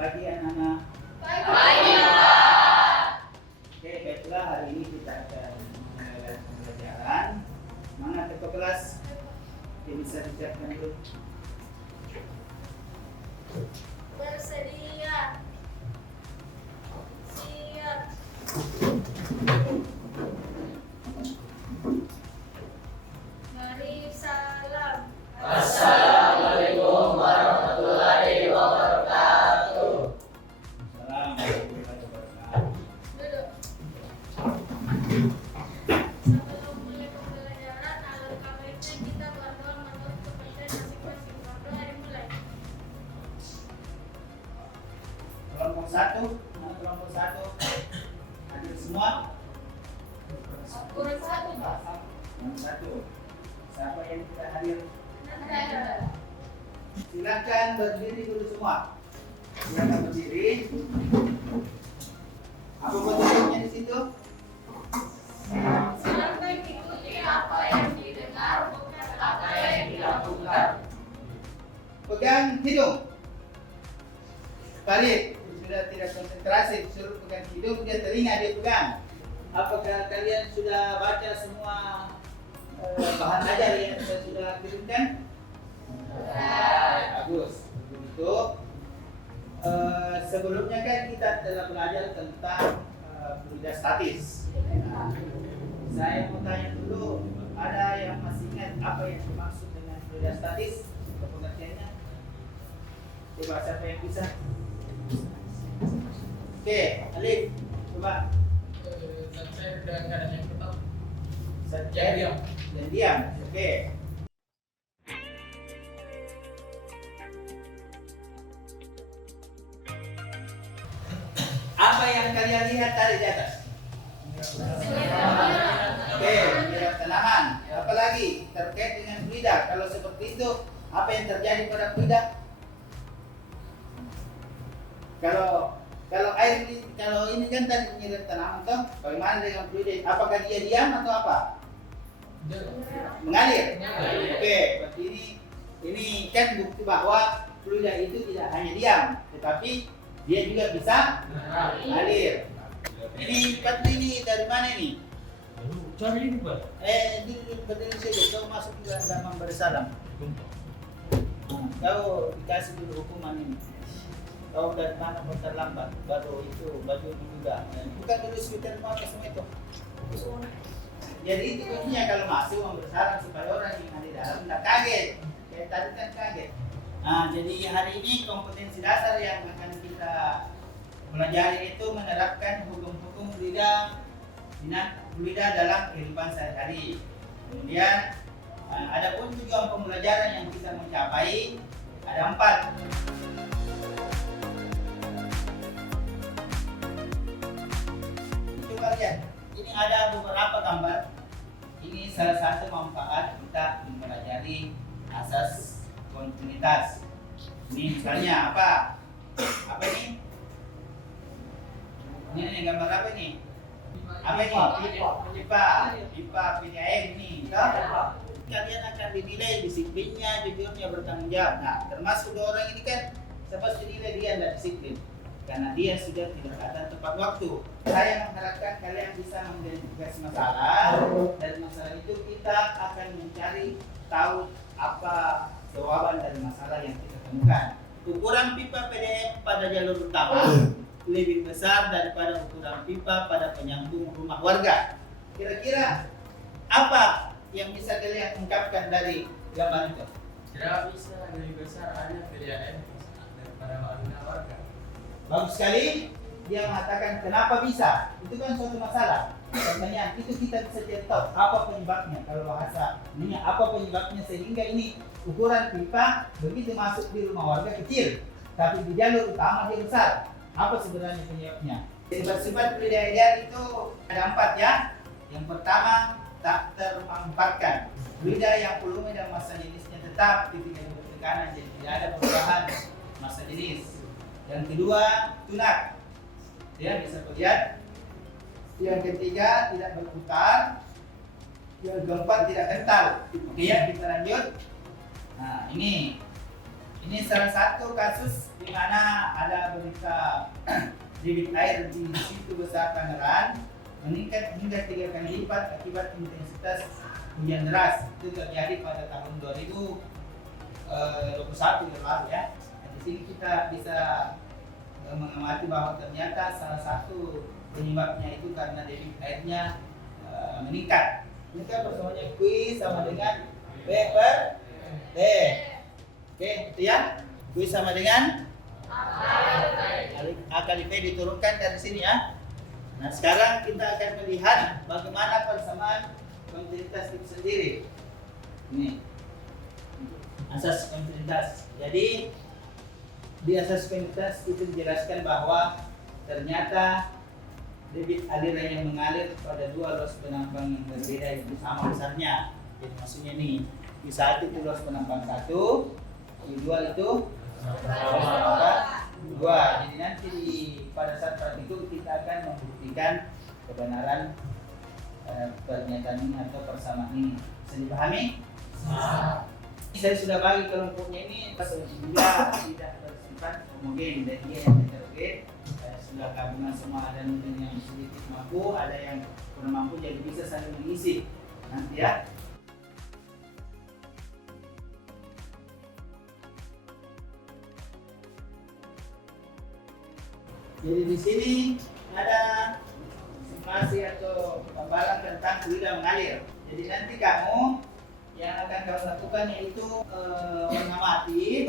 pagi anak-anak. Pagi, Pak. Oke, baiklah hari ini kita akan memulai pembelajaran. Mana ketua kelas? Oke, bisa disiapkan dulu. Bersedia. Siap. Mari salam. Assalamualaikum warahmatullahi wabarakatuh. Assalamualaikum warahmatullahi wabarakatuh. Duduk. Sebelum mulai pembelajaran, alangkah baiknya kita berdoa menurut kepercayaan masing-masing. Berdoa dimulai. Kelompok satu, mana kelompok satu? Hadir semua? Urut satu, Pak. Kelompok satu. Siapa yang tidak hadir? Saya. Silakan berdiri dulu semua. Silakan berdiri. Apa petunjuknya di situ? Silakan mengikuti apa yang didengar, bukan apa yang dilakukan. Pegang hidung. Balik. Sudah tidak konsentrasi, suruh pegang hidung, dia telinga dia pegang. Apakah kalian sudah baca semua bahan ajar yang saya sudah kirimkan? Bagus. Untuk sebelumnya kan kita telah belajar tentang fluida statis. Saya mau tanya dulu, ada yang masih ingat apa yang dimaksud dengan fluida statis? Pengertiannya? Coba siapa yang bisa? Oke, Alif, coba. Saya dalam keadaan yang tetap Saja diam. dan diam. Oke. Apa yang kalian lihat tadi di atas? Oke, bidang tanaman. Apalagi terkait dengan fluida. Kalau seperti itu, apa yang terjadi pada fluida? Kalau air ini, kalau ini kan tadi menyerap tanaman toh, bagaimana dengan fluida? Apakah dia diam atau apa? Mengalir. Oke, berarti ini kan bukti bahwa fluida itu tidak hanya diam, tetapi dia juga bisa mengalir. Ini Patri ini dari mana ini? Cari ini, Pak. Duduk berdiri saja. Kau masuk juga dalam bersalam. Kau dikasih dulu hukuman ini. Kau dari mana kau terlambat? Baru itu baju ini juga. Bukan dulu sweater apa semua itu. Jadi itu kuncinya kalau masuk bersalam supaya orang yang ada di dalam tidak kaget. Kayak tadi kan kaget. Nah, jadi hari ini kompetensi dasar yang akan kita pelajari itu menerapkan hukum-hukum fluida dalam kehidupan sehari-hari. Kemudian ada pun tujuan pembelajaran yang kita mencapai ada 4. Coba lihat, ini ada beberapa gambar. Ini salah satu manfaat kita mempelajari asas kontinuitas. Ini misalnya apa? Apa ini? Ini gambar apa ini? Apa ini? Pipa PDAM ini. Kalian akan dinilai disiplinnya, jujurnya, bertanggung jawab. Nah, termasuk 2 orang ini kan saya dinilai dia tidak disiplin karena dia sudah tidak datang tepat waktu. Saya mengharapkan kalian bisa mengidentifikasi masalah, dan masalah itu kita akan mencari tahu apa jawaban dari masalah yang kita temukan. Ukuran pipa PDAM pada jalur utama lebih besar daripada ukuran pipa pada penyambung rumah warga. Kira-kira apa yang bisa kalian ungkapkan dari gambar itu? Tidak bisa lebih besar hanya PDAM daripada rumah warga. Bagus sekali. Dia mengatakan kenapa bisa. Itu kan suatu masalah. Pertanyaan itu kita bisa cari tahu apa penyebabnya. Kalau bahasa ini apa penyebabnya sehingga ini ukuran pipa begitu masuk di rumah warga kecil, tapi di jalur utama dia besar. Apa sebenarnya penyebabnya? Sifat-sifat fluida itu ada 4 ya. Yang pertama, tak termanfaatkan. Fluida yang volume dan massa jenisnya tetap ketika tekanan, jadi tidak ada perubahan massa jenis. Yang kedua, tunak. Ya, bisa lihat. Yang ketiga, tidak berputar. Yang keempat, tidak kental. Oke ya, kita lanjut. Nah, ini salah satu kasus di di mana ada berita debit air di situ besar Tangerang meningkat hingga 3 kali lipat akibat intensitas hujan deras. Itu terjadi pada tahun 2021 yang lalu ya. Nah, di sini kita bisa mengamati bahwa ternyata salah satu penyebabnya itu karena debit airnya meningkat. Ini kan persamaan kuis sama dengan P per T. Oke, itu ya. Kuis sama dengan A kali P diturunkan dari sini ya. Nah, sekarang kita akan melihat bagaimana persamaan kontinuitas itu sendiri. Ini asas kontinuitas. Jadi di asas kontinuitas itu dijelaskan bahwa ternyata debit aliran yang mengalir pada dua los penampang yang berbeda itu sama besarnya. Jadi maksudnya nih, di satu itu los penampang 1, di 2 itu dua. Jadi nanti pada saat praktikum kita akan membuktikan kebenaran pernyataan ini atau persamaan ini. Bisa dipahami? Saya sudah bagi kelompoknya ini bila tidak bersifat homogen dan dia yang heterogen. Sudah gabungan semua, ada mungkin yang sedikit mampu, ada yang kurang mampu, jadi bisa saling mengisi nanti ya. Jadi di sini ada simulasi atau gambaran tentang fluida mengalir. Jadi nanti kamu yang akan kamu lakukan yaitu mengamati.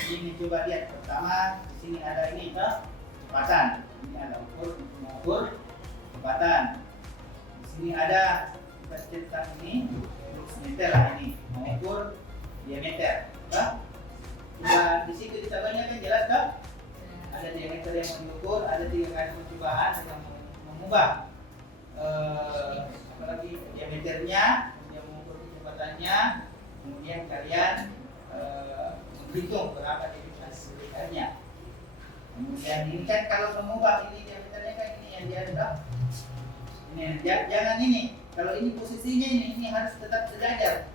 Ini coba lihat pertama, di sini ada ini kecepatan. Ini ada ukur kecepatan. Di sini ada kita cetak ini meter lah, ini mengukur diameter. Nah, di situ di tabelnya kan jelas kan? Ada diameter yang mengukur, ada 3 kali perubahan yang mengubah apalagi diameternya, kemudian mengukur kecepatannya, kemudian kalian menghitung berapa debit airnya. Kemudian ini kan kalau mengubah ini diameternya kan ini yang dia ada. Ini jangan ini, kalau ini posisinya ini harus tetap sejajar.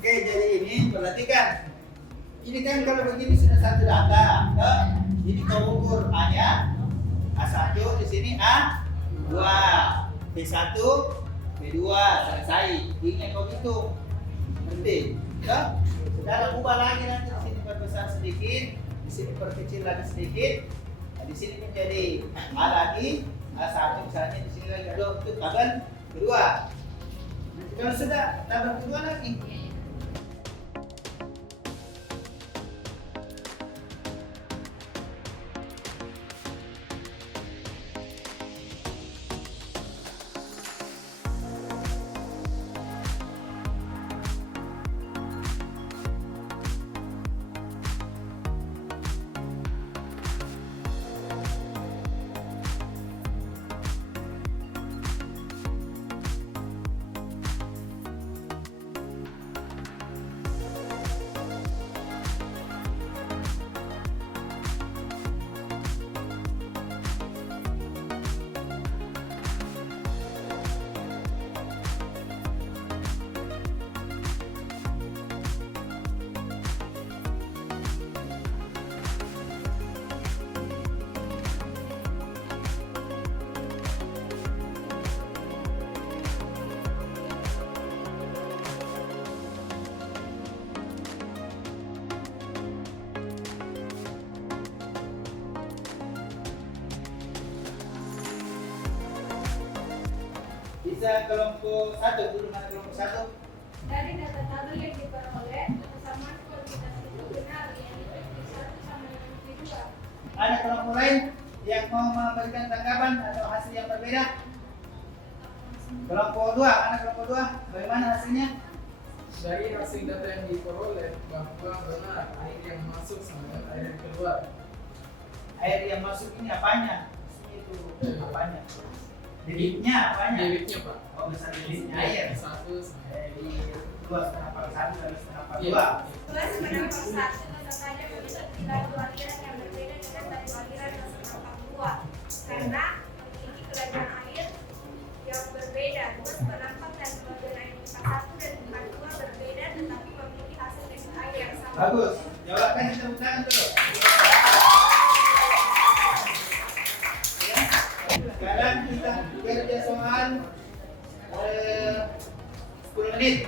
Oke, jadi ini perhatikan. Ini kan kalau begini sudah satu data. Ini kau ukur A-nya A1, di sini A2, B1, B2, selesai. Ini kau hitung. Penting. Sekarang ubah lagi nanti di sini perbesar sedikit, di sini perkecil lagi sedikit. Nah, di sini menjadi A lagi, A1 misalnya di sini lagi. Aduh, itu tabel kedua. Nanti kalau sudah tabel kedua lagi. Bisa kelompok 1 dulu, mana kelompok 1? Dari data tabel yang diperoleh, persamaan kuantitas itu benar, yaitu P1 sama dengan P2. Ada kelompok lain yang mau memberikan tanggapan atau hasil yang berbeda? Kelompok 2, mana kelompok 2? Bagaimana hasilnya? Dari hasil data yang diperoleh bahwa benar air yang masuk sama dengan air yang keluar. Air yang masuk ini apanya? Itu apanya? Debitnya apanya? Debitnya Pak. Oh, besar jenisnya air. Satu sama Di 2,5/1 dan 1,5/2. Iya. Plus penampak satu pesertanya memiliki nilai kelahiran yang berbeda dengan dari kelahiran peserta dua karena memiliki kelahiran air yang berbeda. Plus penampak dan kelahiran air IPA 1 dan IPA 2 berbeda tetapi memiliki hasil tes air yang sama. Bagus. Jawabannya tepuk tangan dulu. Sekarang kita kerja soal 10 menit.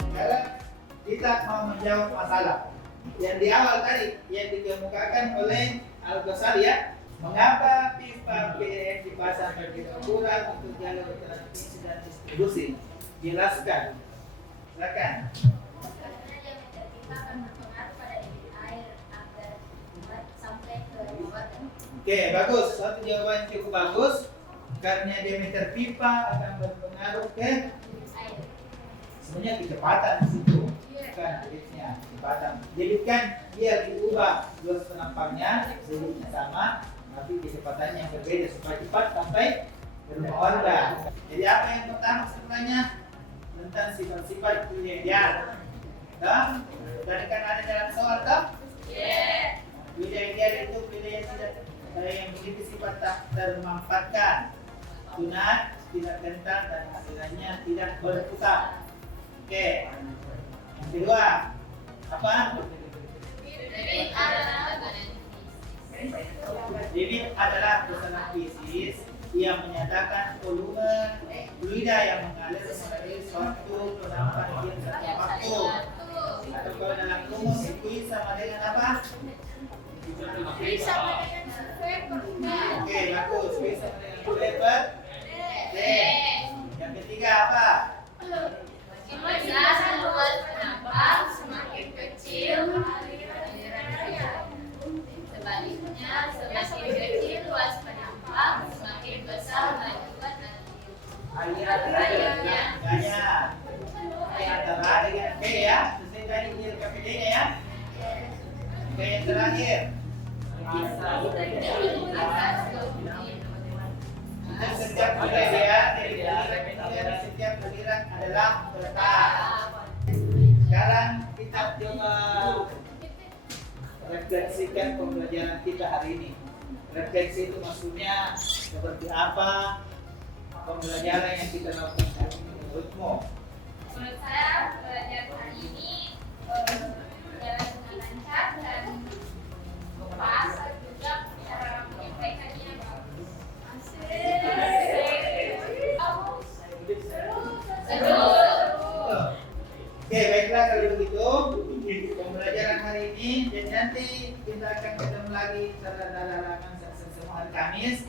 Sekarang kita mau menjawab masalah yang di awal tadi yang dikemukakan oleh Al-Ghazali ya. Mengapa pipa PDAM dipasang bagi ukuran untuk jalur transmisi dan distribusi? Jelaskan. Silakan. Karena diameter pipa akan berpengaruh pada debit air agar sampai ke water. Oke, bagus. Satu jawaban cukup bagus. Karena diameter pipa akan berpengaruh ke Air. sebenarnya kecepatan di situ. Bukan debitnya, kecepatan. Debit kan biar diubah luas penampangnya, debitnya sama, tapi kecepatannya yang berbeda supaya cepat sampai ke rumah warga. Jadi apa yang pertama sebenarnya tentang sifat-sifat fluida ideal. Dan tadi kan ada dalam soal toh? Fluida ideal itu fluida yang tidak yang memiliki sifat tak termanfaatkan, tunas, tidak kental dan hasilnya tidak berputar. Oke. Yang kedua apa? Debit adalah pesanan fisis yang menyatakan volume fluida yang mengalir melalui suatu penampakan yang satu waktu. Atau kalau dalam rumus itu sama dengan apa? Sama dengan survei per Oke, bagus. V sama dengan V per D. Yang ketiga apa? Masa luas penampang semakin kecil alirannya. Sebaliknya, semakin kecil luas penampang semakin besar lanjutan Aliran gaya. Antara dengan B ya. Sesuai tadi nilai KPD-nya ya. Oke, yang terakhir. Untuk setiap aliran dari setiap aliran adalah bertahap. Sekarang kita coba refleksikan pembelajaran kita hari ini. Refleksi itu maksudnya seperti apa pembelajaran yang kita lakukan menurutmu? Menurut saya, pelajaran hari ini berjalan dengan lancar dan pas juga cara menyampaikannya bagus. Oke, baiklah kalau begitu pembelajaran hari ini dan nanti kita akan ketemu lagi secara dalam semua hari Kamis.